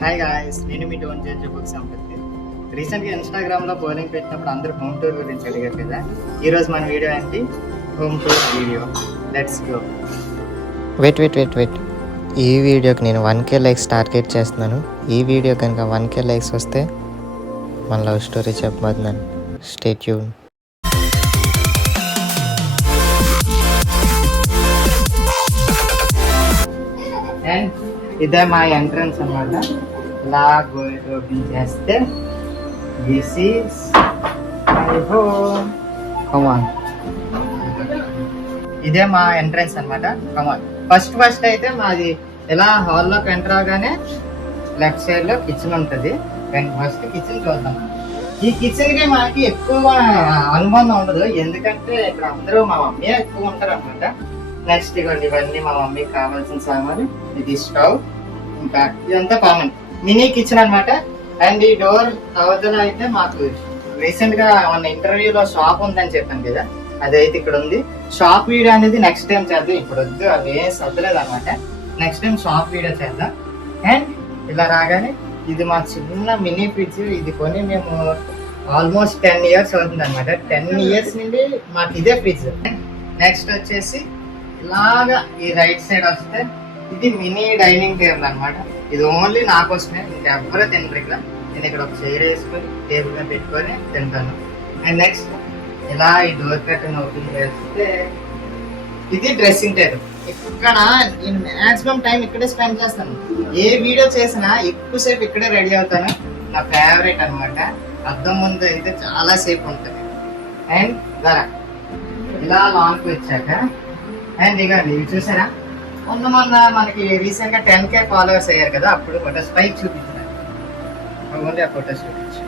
Hi guys, నేను me don't judge book సంపత్తి. రీసెంట్గా ఇన్స్టాగ్రామ్లో పోలింగ్ పెట్టినప్పుడు అందరూ హోమ్ టూర్ గురించి అడిగారు కదా. ఈరోజు మన వీడియో ఏంటి? Home tour video. Let's go. Wait ఈ వీడియోకి నేను 1K లైక్స్ టార్గెట్ చేస్తున్నాను. ఈ వీడియో కనుక 1K లైక్స్ వస్తే మన లవ్ స్టోరీ చెప్పబోతున్నాను. Stay tune. అండ్ ఇదే మా ఎంట్రన్స్ అన్నమాట. ఇలా ఓపెన్ చేస్తే దిస్ ఈస్ మై హోమ్. కమాన్, ఇదే మా ఎంట్రన్స్ అన్నమాట. కమాన్, ఫస్ట్ అయితే మాది ఇలా హాల్లోకి ఎంటర్ అవగానే లెఫ్ట్ సైడ్ లో కిచెన్ ఉంటుంది. ఫస్ట్ కిచెన్ చూద్దాం. ఈ కిచెన్ కి మనకి ఎక్కువ అనుబంధం ఉండదు, ఎందుకంటే ఇక్కడ అందరూ మా మమ్మీ ఎక్కువ ఉంటారు అనమాట. నెక్స్ట్ ఇవ్వండి, ఇవన్నీ మా మమ్మీకి కావాల్సిన సామాన్. ఇది స్టవ్, ఇంకా ఇదంతా కామన్ మినీ కిచెన్ అనమాట. అండ్ ఈ డోర్ అవతల అయితే మాకు రీసెంట్ గా మన ఇంటర్వ్యూలో షాప్ ఉందని చెప్పాను కదా, అదైతే ఇక్కడ ఉంది. షాప్ వీడియో అనేది నెక్స్ట్ టైం చేద్దాం, ఇప్పుడు వద్దు, అవి ఏం సర్దలేదు అనమాట. నెక్స్ట్ టైం షాప్ వీడియో చేద్దాం. అండ్ ఇలా రాగానే ఇది మా చిన్న మినీ ఫ్రిడ్జ్. ఇది కొని మేము ఆల్మోస్ట్ 10 years అవుతుంది అనమాట. 10 years నుండి మాకు ఇదే ఫ్రిడ్జ్. నెక్స్ట్ వచ్చేసి ఇలాగా ఈ రైట్ సైడ్ వస్తే ఇది మినీ డైనింగ్ టేబుల్ అనమాట. ఇది ఓన్లీ నా కోసమే, ఇంకెవ్వరూ తినరు ఇక్కడ. నేను ఇక్కడ ఒక చైర్ వేసుకొని టేబుల్ మీద పెట్టుకొని తింటాను. అండ్ నెక్స్ట్ ఇలా ఈ డోర్ కర్టెన్ ఓపెన్ చేస్తే ఇది డ్రెస్సింగ్ టేబుల్. ఇక్కడ నేను మాక్సిమం టైం ఇక్కడే స్పెండ్ చేస్తాను. ఏ వీడియో చేసినా ఎక్కువసేపు ఇక్కడే రెడీ అవుతాను. నా ఫేవరెట్ అనమాట. అద్దం ముందు అయితే చాలా సేపు ఉంటుంది. అండ్ ధర ఇలా లాంగ్ వచ్చాక అండ్ ఇక ఇవి చూసారా, మొన్న మనకి రీసెంట్ గా 10K ఫాలోవర్స్ అయ్యారు కదా, అప్పుడు ఫొటోస్ పైకి చూపించాను. ఓన్లీ ఆ ఫొటోస్ చూపించు.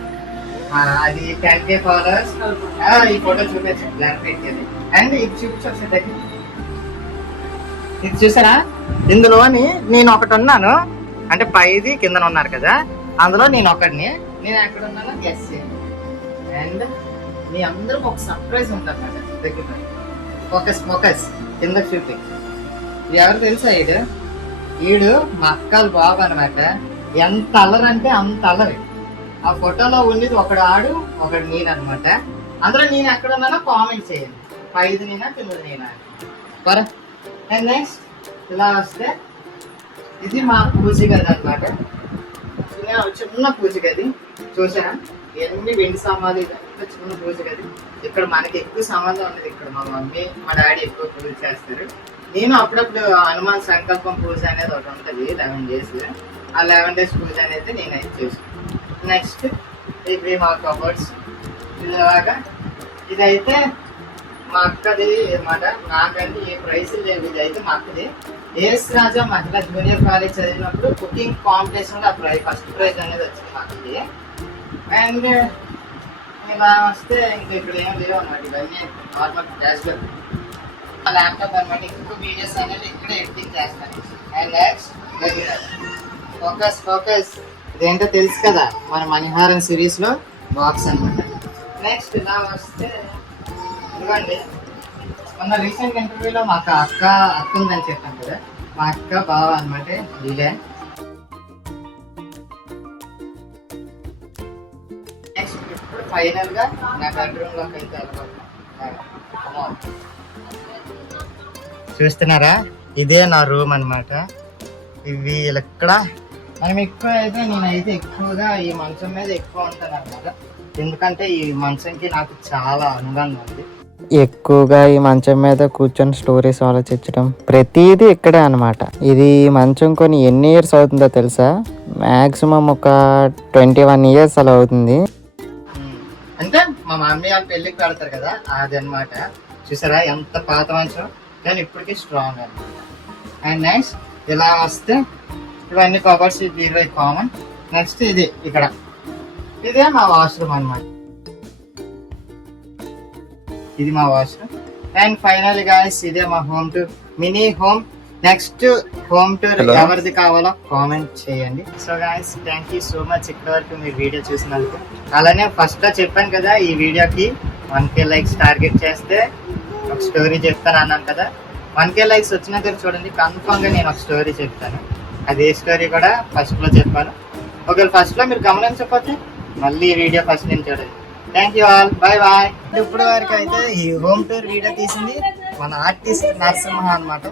అది 10K ఫాలోవర్స్. ఈ ఫోటో చూపించాను బ్లాక్ పెట్టేది. అండ్ ఇది చూపించు, ఇది చూసారా, ఇందులోని నేను ఒకటి ఉన్నాను, అంటే పైది కింద ఉన్నారు కదా, అందులో నేను ఒకడిని. నేను ఎక్కడ ఉన్నానో గెస్ చేయండి. అండ్ మీ అందరికి ఒక సర్ప్రైజ్ ఉంటుంది అన్నమాట. దగ్గర ఫోకస్ కింద చూపి. ఎవరు తెలుసా? ఈడు మా అక్కల బాబు అనమాట. ఎంత అల్లరి అంటే అంత అల్లరి. ఆ ఫోటోలో ఉండేది ఒకడు ఆడు, ఒకడు నేను అనమాట. అందులో నేను ఎక్కడ ఉన్నానో కామెంట్ చేయండి. పైది నేనా కింద నేనా బరా. అండ్ నెక్స్ట్ ఇలా వస్తే ఇది మా పూజ గది అనమాట. చిన్న పూజ గది చూసారా, ఎన్ని వెండి సామాన్లు, చిన్న పూజ గది. ఇక్కడ మనకి ఎక్కువ సంబంధం ఉన్నది. ఇక్కడ మా మమ్మీ మా డాడీ ఎక్కువ పూజ చేస్తారు. నేను అప్పుడప్పుడు హనుమాన్ సంకల్పం పూజ అనేది ఒకటి ఉంటుంది 11 days. ఆ 11 days పూజ అనేది నేనైతే చేసుకుంటాను. నెక్స్ట్ ఇవి మా కబోర్డ్స్. ఇలాగా ఇదైతే మా అక్కది అనమాట. నాకంటే ఏ ప్రైజులు లేవు. ఇది అయితే మా అక్కది. ఏఎస్ రాజా మహిళా జూనియర్ కాలేజ్ చదివినప్పుడు కుకింగ్ కాంపిటీషన్ లో ఫస్ట్ ప్రైజ్ అనేది వచ్చింది మా అక్కది. అండ్ ఇలా వస్తే ఇంకా ఇక్కడ ఏం లేవు అన్నమాట. ఇవన్నీ నార్మల్ క్యాజువల్ ల్యాప్టాప్ అనమాట. ఎక్కువ వీడియోస్ అనేది ఇక్కడే ఎడిటింగ్ చేస్తాను. అండ్ నెక్స్ట్ ఫోకస్ ఇదేంటో తెలుసు కదా, మన మణిహారం సిరీస్ లో బాక్స్ అనమాట. నెక్స్ట్ ఇలా వస్తే ఇవ్వండి, మొన్న రీసెంట్ ఇంటర్వ్యూలో మాకు అక్క ఉందని చెప్పాను కదా, మా అక్క బావ అనమాట. ఇదే నెక్స్ట్ ఇప్పుడు ఫైనల్ గా నా బెడ్రూమ్ లోకి అయితే చూస్తున్నారా, ఇదే నా రూమ్ అనమాట. ఇవి ఇక్కడ మనం ఎక్కువ అయితే నేనైతే ఎక్కువగా ఈ మంచం మీద ఎక్కువ ఉంటాను అనమాట. ఎందుకంటే ఈ మంచంకి నాకు చాలా అనుబంధం ఉంది. ఎక్కువగా ఈ మంచం మీద కూర్చొని స్టోరీస్ ఆలోచించడం ప్రతిదీ ఇక్కడే అనమాట. ఇది మంచం కొని ఎన్ని ఇయర్స్ అవుతుందో తెలుసా? మాక్సిమం ఒక 21 years అలా అవుతుంది. అంటే మా మమ్మీ వాళ్ళు పెళ్ళికి పెడతారు కదా, అది అనమాట. చూసారా ఎంత పాత మంచం, కానీ ఇప్పటికీ స్ట్రాంగ్ అనమాట. అండ్ నెక్స్ట్ ఇలా వస్తే ఇవన్నీ కవర్స్, ఇది కామన్. నెక్స్ట్ ఇది ఇక్కడ ఇదే మా వాష్రూమ్ అనమాట. ఇది మా వాష్రూమ్. అండ్ ఫైనల్ గాయ్స్ ఇదే మా home tour, mini home. Next home tour ఎవరిది కావాలో కామెంట్ చేయండి. So guys, thank you so much ఇప్పటి వరకు మీరు వీడియో చూసినందుకు. అలానే ఫస్ట్ లో చెప్పాను కదా, ఈ వీడియోకి 1K లైక్స్ టార్గెట్ చేస్తే ఒక స్టోరీ చెప్తాను అన్నాను కదా. 1K లైక్స్ వచ్చినాక చూడండి, కన్ఫర్మ్ గా నేను ఒక స్టోరీ చెప్తాను. అది ఏ స్టోరీ కూడా ఫస్ట్ లో చెప్పాను. ఒకవేళ ఫస్ట్ లో మీరు గమనించకపోతే మళ్ళీ ఈ వీడియో ఫస్ట్ నుంచి చూడండి. Thank you all, bye bye. ఇప్పుడు వరకు అయితే ఈ హోమ్ టూర్ వీడియో తీసింది మన ఆర్టిస్ట్ నరసింహ అన్నమాట.